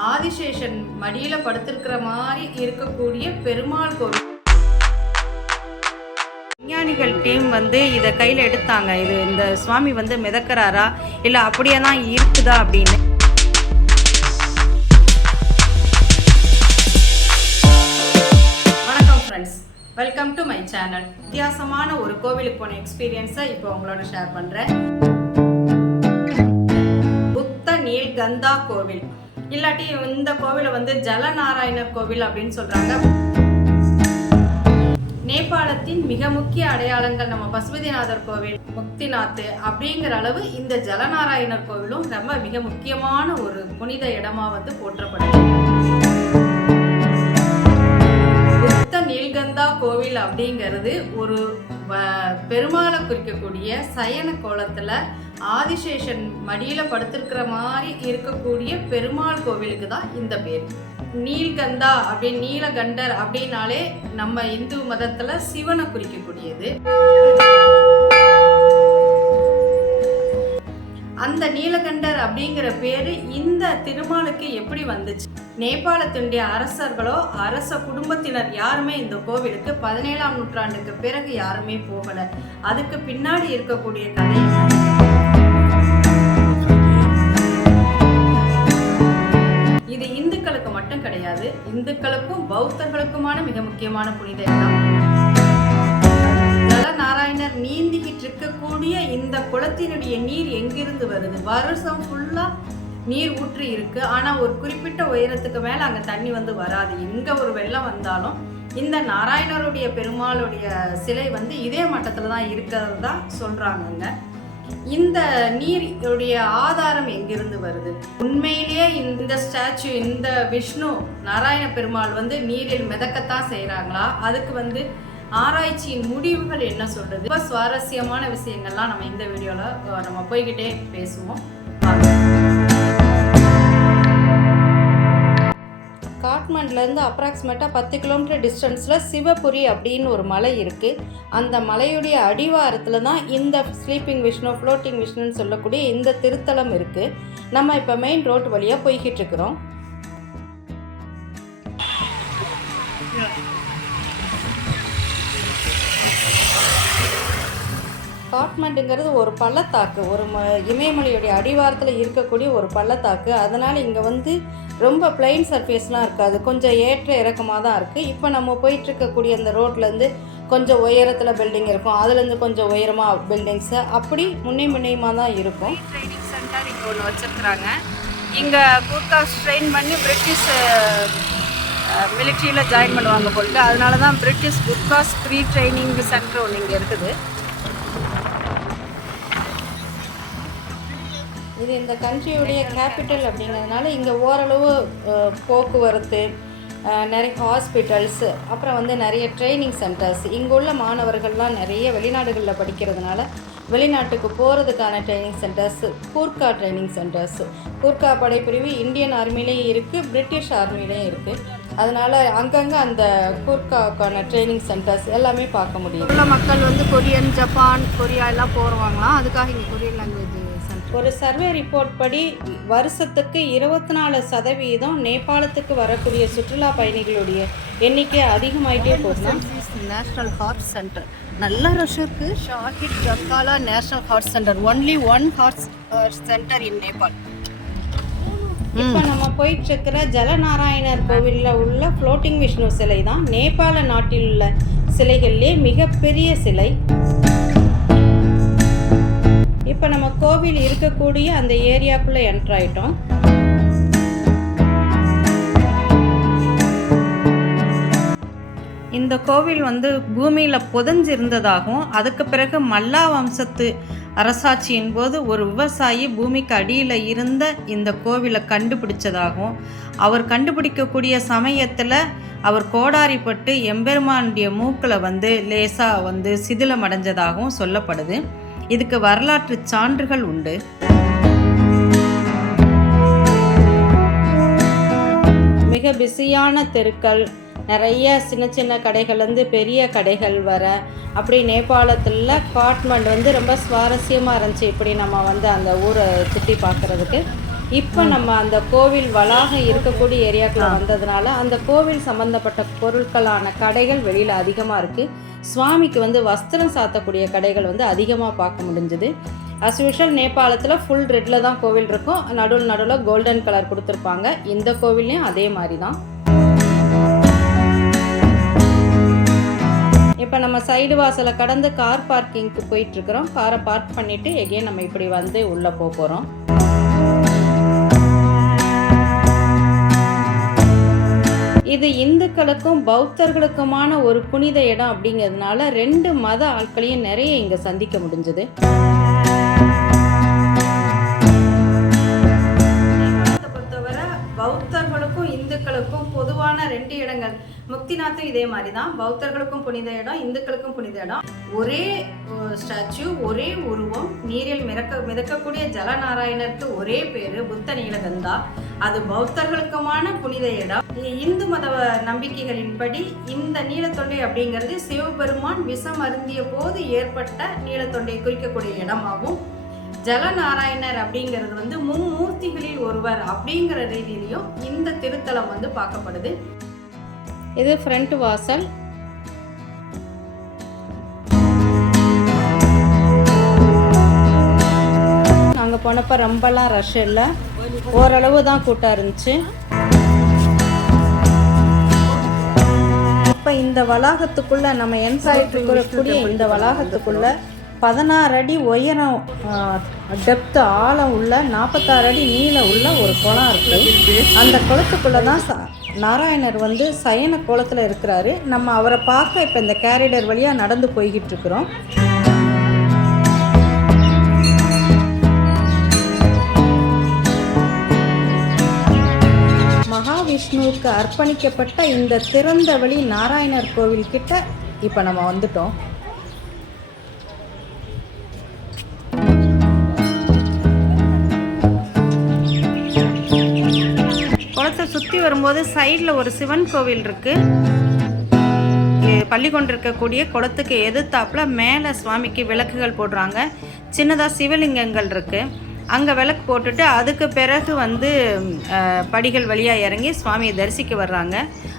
ஆதிசேஷன் மடியில் படுத்திருக்கிற மாதிரி இருக்கக்கூடிய பெருமாள் கோவில். விஞ்ஞானிகள் டீம் வந்து இதை கையில் எடுத்தாங்க. இது இந்த சுவாமி வந்து மிதக்கிறாரா? இல்லை அப்படியே தான் இருக்குதா அப்படின்னு. வணக்கம் friends welcome to my channel வித்தியாசமான ஒரு கோவிலுக்கு போன எக்ஸ்பீரியன்ஸை இப்போ உங்களோட ஷேர் பண்ணுறேன் புத்த நீல்கந்தா கோவில். இல்லாட்டி இந்த கோவிலை வந்து ஜலநாராயணர் கோவில் அப்படின்னு சொல்கிறாங்க நேபாளத்தின் மிக முக்கிய அடையாளங்கள் நம்ம பசுபதிநாதர் கோவில் முக்திநாத் அப்படிங்கிற அளவு இந்த ஜலநாராயணர் கோவிலும் ரொம்ப மிக முக்கியமான ஒரு புனித இடமா வந்து போற்றப்படுது. புத்த நீல்கந்தா கோவில் அப்படிங்கிறது ஒரு பெருமாளை குறிக்கக்கூடிய சயன கோலத்தில் ஆதிசேஷன் மடியில் படுத்திருக்கிற மாதிரி இருக்கக்கூடிய பெருமாள் கோவிலுக்கு தான் இந்த பேர். நீல்கந்தா அப்படின்னு நீலகண்டர் அப்படின்னாலே நம்ம இந்து மதத்தில் சிவனை குறிக்கக்கூடியது. அந்த நீலகண்டர் அப்படிங்கிற பேர் இந்த திருமாலுக்கு எப்படி வந்துச்சு? நேபாளத்தினுடைய அரசர்களோ அரச குடும்பத்தினர் யாருமே இந்த கோவிலுக்கு பதினேழாம் நூற்றாண்டுக்கு பிறகு யாருமே போகல. அதுக்கு பின்னாடி இருக்கக்கூடிய கதை இது இந்துக்களுக்கு மட்டும் கிடையாது இந்துக்களுக்கும் பௌத்தர்களுக்குமான மிக முக்கியமான புனித இடம். நாராயணர் நீந்திக்கிட்டு இருக்கக்கூடிய இந்த குளத்தினுடைய நீர் எங்கிருந்து வருது? வருஷம் ஃபுல்லா நீர் ஊற்றி இருக்கு. ஆனா ஒரு குறிப்பிட்ட உயரத்துக்கு மேல அங்க தண்ணி வந்து வராது. எங்க ஒரு வெள்ளம் வந்தாலும் இந்த நாராயணருடைய பெருமாளுடைய சிலை வந்து இதே மட்டத்துல தான் இருக்கிறது தான் சொல்றாங்கங்க. இந்த நீருடைய ஆதாரம் எங்கிருந்து வருது? உண்மையிலேயே இந்த ஸ்டாச்சு இந்த விஷ்ணு நாராயண பெருமாள் வந்து நீரில் மிதக்கத்தான் செய்கிறாங்களா அதுக்கு வந்து ஆராய்ச்சியின் முடிவுகள் என்ன சொல்றது? ரொம்ப சுவாரஸ்யமான விஷயங்கள்லாம் நம்ம இந்த வீடியோவில் நம்ம போய்கிட்டே பேசுவோம். காட்மண்ட்லேருந்து அப்ராக்சிமேட்டாக பத்து கிலோமீட்டர் டிஸ்டன்ஸில் சிவபுரி அப்படின்னு ஒரு மலை இருக்குது அந்த மலையுடைய அடிவாரத்தில் தான் இந்த ஸ்லீப்பிங் விஷ்ணு ஃப்ளோட்டிங் விஷ்ணுன்னு சொல்லக்கூடிய இந்த திருத்தலம் இருக்குது நம்ம இப்போ மெயின் ரோட் வழியாக போய்கிட்டு இருக்கிறோம். காட்மண்டுங்கிறது ஒரு பள்ளத்தாக்கு. ஒரு ம இமயமலையுடைய அடிவாரத்தில் இருக்கக்கூடிய ஒரு பள்ளத்தாக்கு. அதனால் இங்கே வந்து ரொம்ப பிளைன் சர்ஃபேஸ்லாம் இருக்காது. கொஞ்சம் ஏற்ற இறக்கமாக தான் இருக்குது இப்போ நம்ம போயிட்டுருக்கக்கூடிய அந்த ரோட்லேருந்து கொஞ்சம் உயரத்தில் பில்டிங் இருக்கும். அதுலேருந்து கொஞ்சம் உயரமாக பில்டிங்ஸு அப்படி முன்னே முன்னையுமாக தான் இருக்கும். ட்ரைனிங் சென்டர் இங்கே ஒன்று வச்சுருக்குறாங்க. இங்கே கூர்காஸ் ட்ரெயின் பண்ணி பிரிட்டிஷ் மிலிட்ரியில் ஜாயின் பண்ணுவாங்க போட்டு அதனால தான் British Gurkhas pre training centre ஒன்று இங்கே இருக்குது. இது இந்த கண்ட்ரியுடைய கேபிட்டல் அப்படிங்கிறதுனால இங்கே ஓரளவு போக்குவரத்து நிறைய ஹாஸ்பிட்டல்ஸ் அப்புறம் வந்து நிறைய ட்ரைனிங் சென்டர்ஸ் இங்கே உள்ள மாணவர்கள்லாம் நிறைய வெளிநாடுகளில் படிக்கிறதுனால வெளிநாட்டுக்கு போகிறதுக்கான training centres Gurkha training centres Gurkha படைப்பிரிவு இந்தியன் ஆர்மிலேயும் இருக்குது பிரிட்டிஷ் ஆர்மிலேயும் இருக்குது அதனால் அங்கங்கே அந்த கூர்க்காவுக்கான ட்ரைனிங் சென்டர்ஸ் எல்லாமே பார்க்க முடியும். உள்ள மக்கள் வந்து கொரியன் ஜப்பான் கொரியா எல்லாம் போகிறவாங்களாம் அதுக்காக இங்கே கொரியன் லாங்குவேஜ் ஒரு சர்வே ரிப்போர்ட் படி வருஷத்துக்கு இருபத்தி நாலு சதவீதம் நேபாளத்துக்கு வரக்கூடிய சுற்றுலா பயணிகளுடைய எண்ணிக்கை அதிகமாயிட்டே போகுது. நேஷனல் ஹார்ட் சென்டர் நல்ல ரஷ் இருக்கு. Shahid ஜக்காலா national heart centre only one heart centre in Nepal இப்போ நம்ம போயிட்டு இருக்கிற ஜலநாராயணர் கோவிலில் உள்ள ஃப்ளோட்டிங் விஷ்ணு சிலை தான். நேபாள நாட்டில் உள்ள சிலைகளிலே மிகப்பெரிய சிலை. இப்போ நம்ம கோவில் இருக்கக்கூடிய அந்த ஏரியாக்குள்ளே என்ட்ரு ஆகிட்டோம் இந்த கோவில் வந்து பூமியில் புதஞ்சிருந்ததாகவும் அதுக்கு பிறகு மல்லா வம்சத்து அரசாட்சியின் போது ஒரு விவசாயி பூமிக்கு அடியில் இருந்த இந்த கோவிலை கண்டுபிடிச்சதாகவும் அவர் கண்டுபிடிக்கக்கூடிய சமயத்தில் அவர் கோடாரிப்பட்டு எம்பெருமானுடைய மூக்கில் வந்து லேசாக வந்து சிதிலம் அடைஞ்சதாகவும் சொல்லப்படுது. இதுக்கு வரலாற்று சான்றுகள் உண்டு. மிக பிஸியான தெருக்கள் நிறைய சின்ன சின்ன கடைகள்லேருந்து பெரிய கடைகள் வர அப்படி நேபாளத்தில் காட்மண்ட் வந்து ரொம்ப சுவாரஸ்யமாக இருந்துச்சு. இப்படி நம்ம வந்து அந்த ஊரை சுற்றி பார்க்குறதுக்கு. இப்போ நம்ம அந்த கோவில் வளாகம் இருக்கக்கூடிய ஏரியாக்குள்ள வந்ததுனால அந்த கோவில் சம்பந்தப்பட்ட பொருட்களான கடைகள் வெளியில் அதிகமாக இருக்குது சுவாமிக்கு வந்து வஸ்திரம் சாத்தக்கூடிய கடைகள் வந்து அதிகமாக பார்க்க முடிஞ்சுது. அஸ் யூஷுவல் நேபாளத்தில் ஃபுல் ரெட்டில் தான் கோவில் இருக்கும். நடுவில் நடுவில் கோல்டன் கலர் கொடுத்துருப்பாங்க. இந்த கோவில்லையும் அதே மாதிரி தான் இப்போ நம்ம சைடு வாசலை கடந்து கார் பார்க்கிங்க்கு போயிட்டுருக்குறோம் காரை பார்க் பண்ணிவிட்டு எகெயின் நம்ம இப்படி வந்து உள்ளே போக போகிறோம் இந்துக்களுக்கும் பௌத்தர்களுக்குமான ஒரு புனித இடம் அப்படிங்கிறதுனால ரெண்டு மத ஆட்களையும் நிறைய இங்கே சந்திக்க முடிஞ்சது. பொறுத்தவரை பௌத்தர்களுக்கும் இந்துக்களுக்கும் பொதுவான ரெண்டு இடங்கள். முக்திநாத்தும் இதே மாதிரி தான் பௌத்தர்களுக்கும் புனித இடம் இந்துக்களுக்கும் புனித இடம். ஒரே ஸ்டாச்சு ஒரே உருவம் நீரில் மிதக்க மிதக்கக்கூடிய ஜலநாராயணருக்கு ஒரே பேரு புத்த நீலகந்தா. அது பௌத்தர்களுக்குமான புனித இடம். இந்து மத நம்பிக்கைகளின்படி இந்த நீலத்தொண்டை அப்படிங்கிறது சிவபெருமான் விஷம் அருந்திய போது ஏற்பட்ட நீலத்தொண்டை குறிக்கக்கூடிய இடமாகும். ஜலநாராயணர் அப்படிங்கிறது வந்து மும்மூர்த்திகளில் ஒருவர் அப்படிங்கிற ரீதியிலையும் இந்த திருத்தலம் வந்து பார்க்கப்படுது. இது ஃப்ரண்ட் வாசல். நாங்கள் போனப்போ ரொம்பலாம் ரஷ் இல்லை. ஓரளவு தான் கூட்டம் இருந்துச்சு. இப்போ இந்த வளாகத்துக்குள்ளே நம்ம என்சாயிட்டு இருக்கக்கூடிய இந்த வளாகத்துக்குள்ளே பதினாறு அடி உயரம் டெப்த் ஆழம் உள்ள நாற்பத்தாறு அடி நீளம் உள்ள ஒரு குளம் இருக்கு. அந்த குளத்துக்குள்ளே தான் ச- நாராயணர் வந்து சயன குளத்தில் இருக்கிறாரு. நம்ம அவரை பார்க்க இப்போ இந்த கேரிடர் வழியாக நடந்து போய்கிட்டு இருக்கிறோம். மகாவிஷ்ணுவுக்கு அர்ப்பணிக்கப்பட்ட இந்த திறந்த வழி நாராயணர் கோவில் கிட்ட இப்போ நம்ம வந்துட்டோம். சுற்றி வரும்போது சைடில் ஒரு சிவன் கோவில் இருக்குது இ- பள்ளி கொண்டிருக்கக்கூடிய குளத்துக்கு எதிர்த்தாப்புல மேலே சுவாமிக்கு விளக்குகள் போடுறாங்க. சின்னதாக சிவலிங்கங்கள் இருக்குது அங்கே விளக்கு போட்டுட்டு அதுக்கு பிறகு வந்து படிகள் வழியாக இறங்கி சுவாமியை தரிசிக்க வர்றாங்க.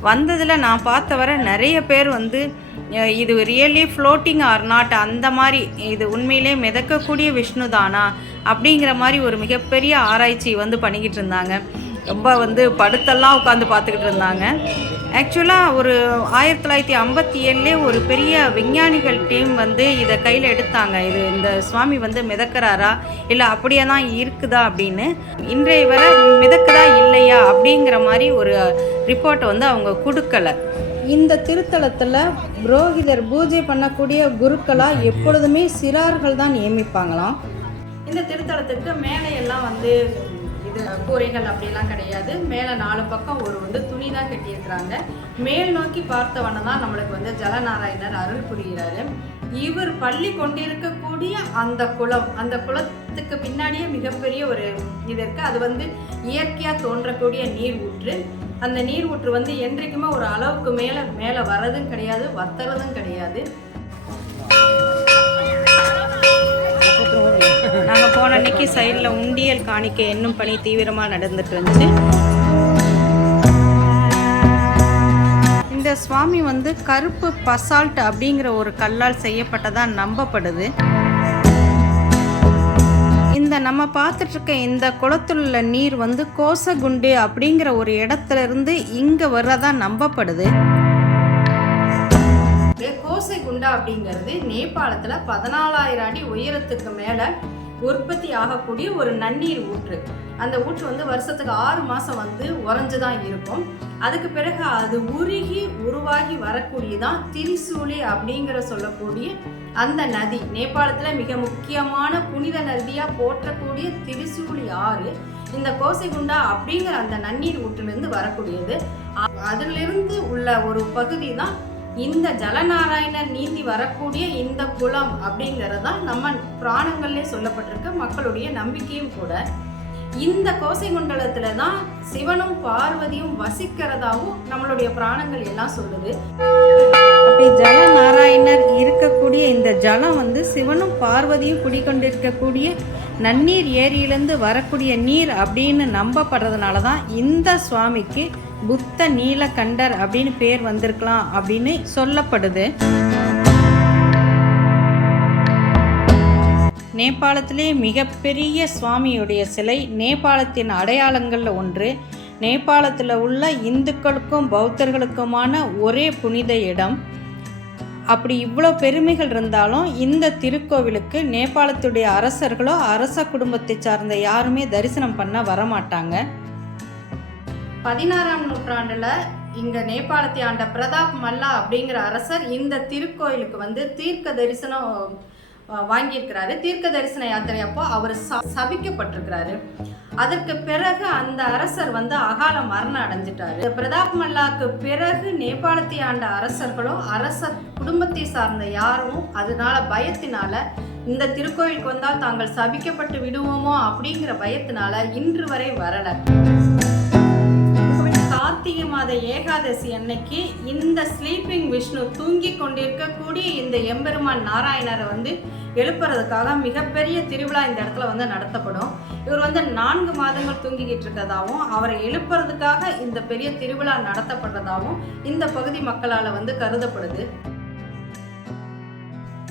வந்ததில் நான் பார்த்த வரை நிறைய பேர் வந்து இது ரியலி ஃப்ளோட்டிங் ஆர் நாட் அந்த மாதிரி இது உண்மையிலே மிதக்கக்கூடிய விஷ்ணு தானா அப்படிங்கிற மாதிரி ஒரு மிகப்பெரிய ஆராய்ச்சி வந்து பண்ணிக்கிட்டு இருந்தாங்க. ரொம்ப வந்து படுத்தெல்லாம் உட்காந்து பார்த்துக்கிட்டு இருந்தாங்க. ஆக்சுவலாக ஒரு ஆயிரத்தி தொள்ளாயிரத்தி ஐம்பத்தி ஏழுலேயே ஒரு பெரிய விஞ்ஞானிகள் டீம் வந்து இதை கையில் எடுத்தாங்க. இது இந்த சுவாமி வந்து மிதக்கிறாரா? இல்லை அப்படியே தான் இருக்குதா அப்படின்னு. இன்றைய வரை மிதக்குதா இல்லையா அப்படிங்கிற மாதிரி ஒரு ரிப்போர்ட்டை வந்து அவங்க கொடுக்கல. இந்த திருத்தலத்தில் புரோகிதர் பூஜை பண்ணக்கூடிய குருக்களாக எப்பொழுதுமே சிறார்கள் தான் நியமிப்பாங்களாம். இந்த திருத்தலத்துக்கு மேலே எல்லாம் வந்து இது கூரைகள் அப்படியெல்லாம் கிடையாது. மேலே நாலு பக்கம் ஒரு வந்து துணி தான் கட்டியிருக்கிறாங்க. மேல் நோக்கி பார்த்தவன தான் நம்மளுக்கு வந்து ஜலநாராயணர் அருள் புரிகிறாரு. இவர் பள்ளி கொண்டிருக்கக்கூடிய அந்த குளம் அந்த குளத்துக்கு பின்னாடியே மிகப்பெரிய ஒரு இது இருக்கு. அது வந்து இயற்கையாக தோன்றக்கூடிய நீர் ஊற்று. அந்த நீர் ஊற்று வந்து என்றைக்குமே ஒரு அளவுக்கு மேலே மேலே வரதும் கிடையாது வத்துறதும் கிடையாது. போன அன்னைக்கு சைடில் உண்டியல் காணிக்க என்னும் பணி தீவிரமாக நடந்துட்டு இருந்துச்சு. இந்த சுவாமி வந்து கருப்பு பசால்ட் அப்படிங்கிற ஒரு கல்லால் செய்யப்பட்டதாக நம்பப்படுது. இந்த நம்ம பார்த்துட்ருக்க இந்த குளத்தில் உள்ள நீர் வந்து கோசகுண்டு அப்படிங்கிற ஒரு இடத்துல இருந்து இங்கே வர்றதா நம்பப்படுது. கோசை குண்டா அப்படிங்கிறது நேபாளத்தில் பதினாலாயிரம் அடி உயரத்துக்கு மேலே உற்பத்தி ஆகக்கூடிய ஒரு நன்னீர் ஊற்று. அந்த ஊற்று வந்து வருஷத்துக்கு ஆறு மாதம் வந்து உறைஞ்சு தான் இருக்கும். அதுக்கு பிறகு அது உருகி உருவாகி வரக்கூடியதான் திரிசூலி அப்படிங்கிற சொல்லக்கூடிய அந்த நதி. நேபாளத்தில் மிக முக்கியமான புனித நதியாக போற்றக்கூடிய திரிசூலி ஆறு. இந்த கோசைகுண்டா அப்படிங்கிற அந்த நன்னீர் ஊற்றிலிருந்து வரக்கூடியது. அதிலிருந்து உள்ள ஒரு பகுதி தான் இந்த ஜலநாராயணர் நீந்தி வரக்கூடிய இந்த குளம் அப்படிங்கிறது தான் நம்ம புராணங்கள்லே சொல்லப்பட்டிருக்க மக்களுடைய நம்பிக்கையும் கூட. இந்த கோசை குண்டலத்துல தான் சிவனும் பார்வதியும் வசிக்கிறதாவும் நம்மளுடைய புராணங்கள் எல்லாம் சொல்லுது. அப்படி ஜலநாராயணர் இருக்கக்கூடிய இந்த ஜலம் வந்து சிவனும் பார்வதியும் குடிக்கொண்டிருக்கக்கூடிய நன்னீர் ஏரியிலேருந்து வரக்கூடிய நீர் அப்படின்னு நம்பப்படுறதுனால தான் இந்த சுவாமிக்கு புத்த நீலகண்டர் அப்படின்னு பேர் வந்திருக்கலாம் அப்படின்னு சொல்லப்படுது. நேபாளத்திலே மிகப்பெரிய சுவாமியுடைய சிலை நேபாளத்தின் அடையாளங்களில் ஒன்று. நேபாளத்தில் உள்ள இந்துக்களுக்கும் பௌத்தர்களுக்குமான ஒரே புனித இடம். அப்படி இவ்வளோ பெருமைகள் இருந்தாலும் இந்த திருக்கோவிலுக்கு நேபாளத்துடைய அரசர்களோ அரச குடும்பத்தை சார்ந்த யாருமே தரிசனம் பண்ண வரமாட்டாங்க. பதினாறாம் நூற்றாண்டில் இங்கே நேபாளத்தை ஆண்ட பிரதாப் மல்லா அப்படிங்கிற அரசர் இந்த திருக்கோயிலுக்கு வந்து தீர்க்க தரிசனம் வாங்கியிருக்கிறாரு. தீர்க்க தரிசன யாத்திரை அப்போ அவர் ச சபிக்கப்பட்டிருக்கிறாரு. அதற்கு பிறகு அந்த அரசர் வந்து அகால மரணம் அடைஞ்சிட்டாரு. பிரதாப் மல்லாக்கு பிறகு நேபாளத்தை ஆண்ட அரசர்களோ அரச குடும்பத்தை சார்ந்த யாரும் அதனால பயத்தினால இந்த திருக்கோயிலுக்கு வந்தால் தாங்கள் சபிக்கப்பட்டு விடுவோமோ அப்படிங்கிற பயத்தினால இன்று வரை வரல. மாத ஏகாதசி அன்னைக்கு இந்த ஸ்லீப்பிங் விஷ்ணு தூங்கி கொண்டிருக்கக்கூடிய இந்த எம்பெருமான் நாராயணரை வந்து எழுப்புறதுக்காக மிகப்பெரிய திருவிழா இந்த இடத்துல வந்து நடத்தப்படும். இவர் வந்து நான்கு மாதங்கள் தூங்கிக்கிட்டு இருக்கதாகவும் அவரை எழுப்புறதுக்காக இந்த பெரிய திருவிழா நடத்தப்படுறதாகவும் இந்த பகுதி மக்களால் வந்து கருதப்படுது.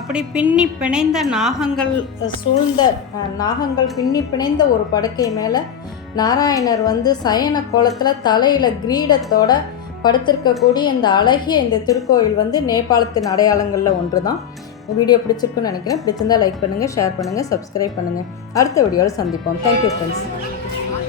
அப்படி பின்னி பிணைந்த நாகங்கள் சூழ்ந்த நாகங்கள் பின்னி பிணைந்த ஒரு படுக்கை மேலே நாராயணர் வந்து சயன கோலத்தில் தலையில் கிரீடத்தோட படுத்திருக்கக்கூடிய இந்த அழகிய இந்த திருக்கோயில் வந்து நேபாளத்தின் அடையாளங்களில் ஒன்று தான் வீடியோ பிடிச்சிருக்குன்னு நினைக்கிறேன். பிடிச்சிருந்தா லைக் பண்ணுங்கள் ஷேர் பண்ணுங்கள் சப்ஸ்கிரைப் பண்ணுங்கள் அடுத்த வீடியோவில் சந்திப்போம். Thank you friends